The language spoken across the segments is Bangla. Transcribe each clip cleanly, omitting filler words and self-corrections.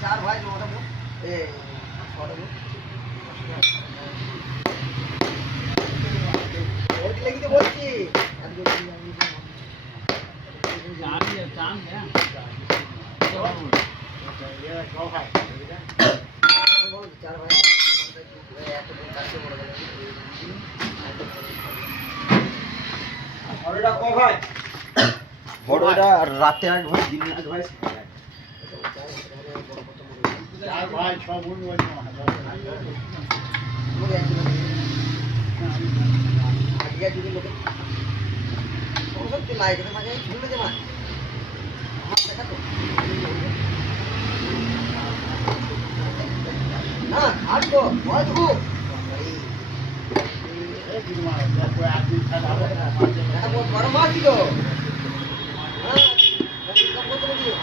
चार भाई लेगी तो बोलती चार भाई বড়টা রাতে আর ভাই দিনে ভাই চার ভাই সব উনি ওই আজকে যদি লোকে ওসব তো লাইক এর মাঝে ঝুলে দে মা আমার দেখা তো না আর তো বড় তো এই দিন মা কোই আদমি খাওয়া এটা বহুত বড় মাছ ছিল হ্যাঁ কত কত দিও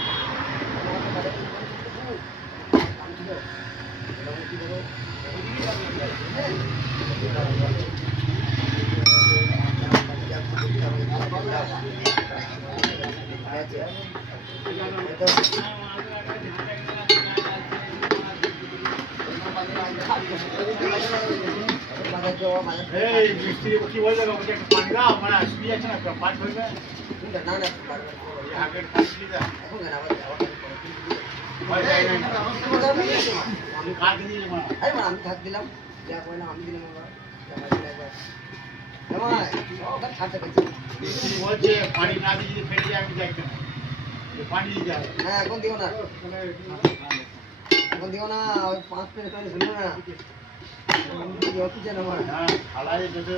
এই মিস্ত্রি কি বলবে আমাকে একটা পানি দাও মানে আসবি আছে না পাঁচ হইবে না না আগের কাটলি দা এখন না আবার আমি কাট দিই মা আরে মা আমি থাক দিলাম যা কই না আমি দিলাম বাবা ওটা ছাড়তে গেছে মিস্ত্রি বলছে পানি না দিয়ে ফেলে আমি যাইতে না পানি দিয়ে যাও না এখন দিও না এখন দিও না ওই 5 মিনিট পরে শুনবো না কি জানো মা হ্যাঁ আলাই যেতে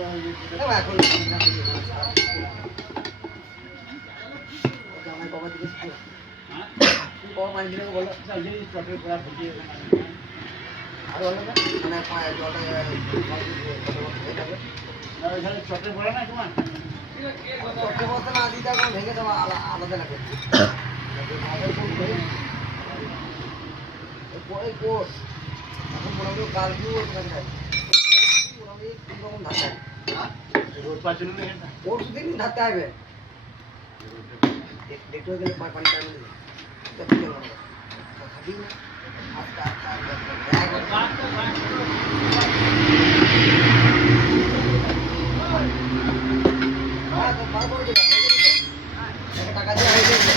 এখন আমার বাবা দিকে হ্যাঁ বাবা পানি দিলে বলো এই চটের পড়া ফুটিয়ে আর বলো মানে পায়ে জলটা যাবে না এখানে চটের পড়া না তোমার চটের পড়া না দিদা কোন ভেঙে দেওয়া আলাদা লাগে এই কোর্স এখন মোটামুটি কাল কি মোটামুটি তিন রকম ধাক্কা রোড পাচ্ছিল না কোর্স দিন ধাক্কা হবে দেখতে গেলে পানি টাইম নেই খাবি না আস্তে আস্তে টাকা দিয়ে হয়ে গেছে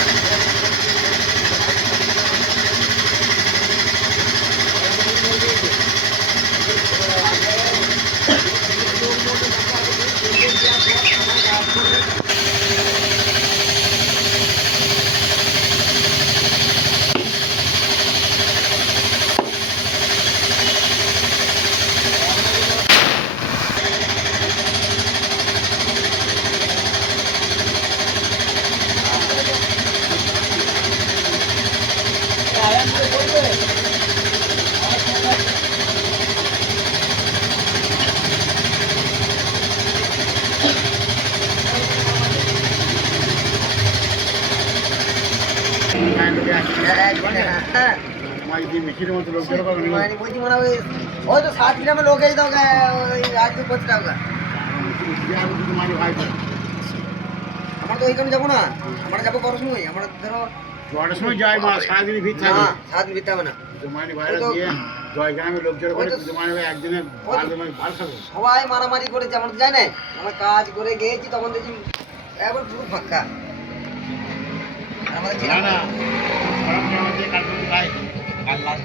ওই তো 7 গ্রামে লোক এই দাও ওই 825 টাকা আমরা তো ওইখানে যাবো না আমরা যাবো করার সময় আমরা ধরো জয়ের সময় যাই মা সারাদিন ভিড় থাকে না সারাদিন ভিড় হবে না জমানি ভাইরা দিয়ে জয় গ্রামে লোক জড়ো করে জমানি ভাই একদিনে ভালো খাবে সবাই মারামারি করে যেমন যায় না আমরা কাজ করে গিয়েছি তখন দেখি একবার পুরো ফাঁকা আমাদের না না গরম জমাতে কাটতে গায় কাল লাস্ট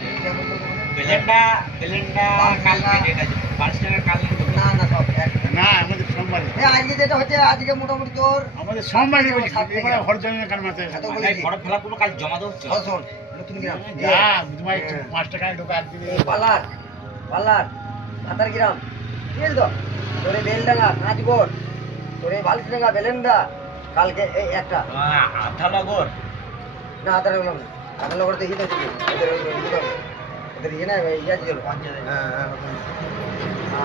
বেলেন্ডা কাল ডেট আছে পার্সোনাল কাল না না সব না আমাদের সোমবার আজকে যেটা হচ্ছে আজকে মোটামুটি তোর আমাদের সোমবারই বলি এবারে হরজনের কাল মাথায় ভাই বড় ফেলা পুরো কাল জমা দাও শোন নতুন গ্রাম হ্যাঁ তোমার 5 টাকায় ঢোকা একদিনে পালার ভাতার গ্রাম ঠিক আছে তো তোরে বেলডাঙ্গা কাঁচগড় তোরে বালতিডাঙ্গা বেলেন্ডা কালকে এই একটা আধানগর না আধানগর না আধানগর তো হিট আছে এদের ইয়ে না ইয়ে আছে হ্যাঁ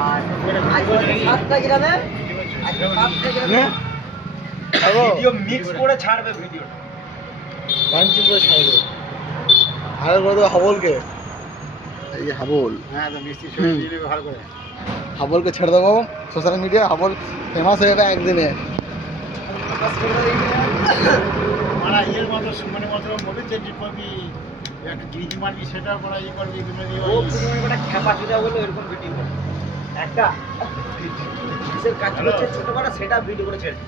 আর 7টা গ্রামে আজকে 7টা গ্রামে ভিডিও মিক্স করে ছাড়বে ভিডিও পাঞ্চিং করে ছাড়বে আর বড় হাবলকে এই হাবল হ্যাঁ তো মিষ্টি ছবি দিয়ে ভালো করে হাবলকে ছেড়ে দেবো সোশ্যাল মিডিয়া হাবল ফেমাস হয়ে যাবে একদিনে মানে এর মতো মানে মতো মোবাইল চেঞ্জ করবি একটা ডিজি মারবি সেটা করা ই করবি ও পুরো খেপা চুদা বলে এরকম ভিডিও একটা কিসের কাজ করছে ছোট বড় সেটা ভিডিও করে ছেড়ে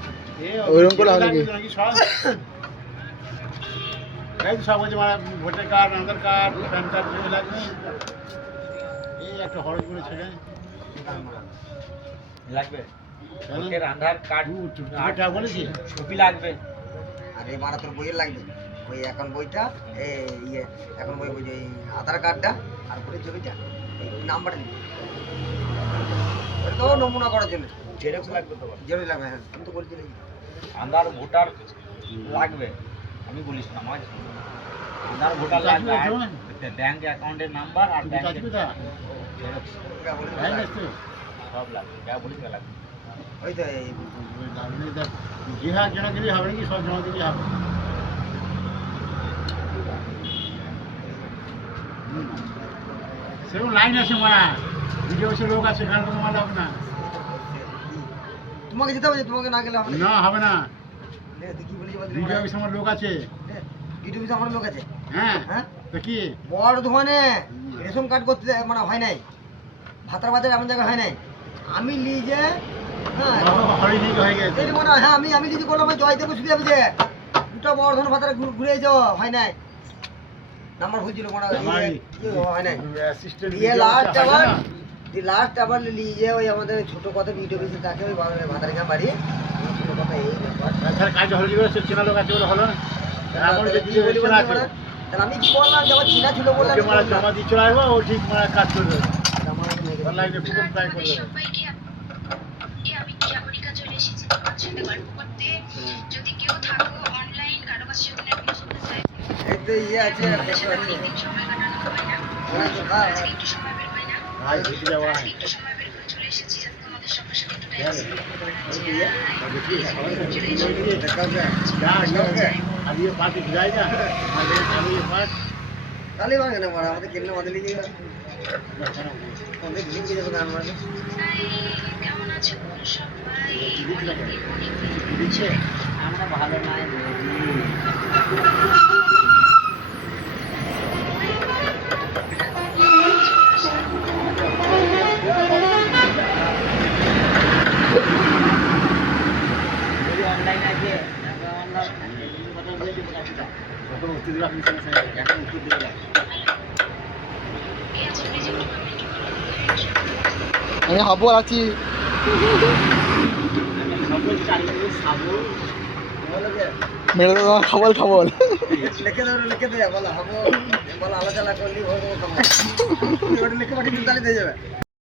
ওইরকম করে হবে নাকি সব এই সব হচ্ছে মানে ভোটার কার্ড আধার কার্ড প্যান কার্ড যেগুলো লাগবে এই একটা হরজ করে ছেড়ে লাগবে ওকে আধার কার্ড আটা বলেছি ছবি লাগবে আরে মারা তোর বইয়ের লাগবে ওই এখন বইটা এই ইয়ে এখন বই বুঝে আধার কার্ডটা আর পরে ছবিটা নাম্বারটা দিবি তো নমুনা করার জন্য জেরক্স লাগবে তো জেরক্স লাগবে হ্যাঁ তুমি তো বলছিলে আধার ভোটার লাগবে আমি বলিস না মাঝ আধার ভোটার লাগবে ব্যাংক অ্যাকাউন্টের নাম্বার আর ব্যাংক জেরক্স সব লাগবে যা বলিস লাগবে ওই তো এই জিহাদ জমা দিলে হবে নাকি সব জমা দিলে হবে সেরকম লাইন আছে মারা ভিডিও সে লোক আছে সেখানে তোমার লাভ না তোমাকে যেতে হবে তোমাকে না গেলে হবে না হবে না কি বলি ভিডিও অফিসে আমার লোক আছে ভিডিও অফিসে আমার লোক আছে হ্যাঁ হ্যাঁ তো কি বর্ধমানে রেশন কার্ড করতে মানে হয় নাই ভাতার বাজারে এমন জায়গায় হয় নাই আমি লিজে হ্যাঁ হ্যাঁ আমি লিজে করলাম জয়দেব শুধু যাবে যে দুটো বর্ধমান ভাতারে ঘুরে যাও হয় নাই নাম্বার ভুলছিল কোন হয় নাই লাস্ট আবার লিজে ওই আমাদের ছোট কথা ভিডিও বেশি থাকে ওই ভাতারে গা বাড়ি ছোট কথা এই ব্যাপার কাজ হলো কি চেনা লোক আছে বলে হলো না আমি কি বললাম যে আমার চিনা ছিল বললাম জমা দিয়ে চলে আসবো ও ঠিক মানে কাজ করবে অনলাইনে পুরো ট্রাই করবে আমি জাগরিকা চলে এসেছি তোমার সাথে গল্প করতে যদি কেউ থাকো অনলাইন কারো কাছে যদি নেট শুনতে চাই এই তো ইয়ে আছে সময় কাটানো হবে না একটু সময় বের হয় না ভাই দেখি যাওয়া একটু সময় বের করে চলে এসেছি যাতে তোমাদের সবার সাথে একটু টাইম अब ये बात जाएगा ये बात ताली बात करना पड़ा আমাদের কেমনে মাদলি দিয়ে অনেক দিন দিয়ে গান মানে কেমন আছো সবাই দিচ্ছে আমরা ভালো নাই অনলাইন আছে আমি হাবল আছি মেরে দেবো খাবল খাবল লিখে দে বলো হাবল বলো আলোচনা করলি লিখে পাঠিয়ে দিয়ে যাবে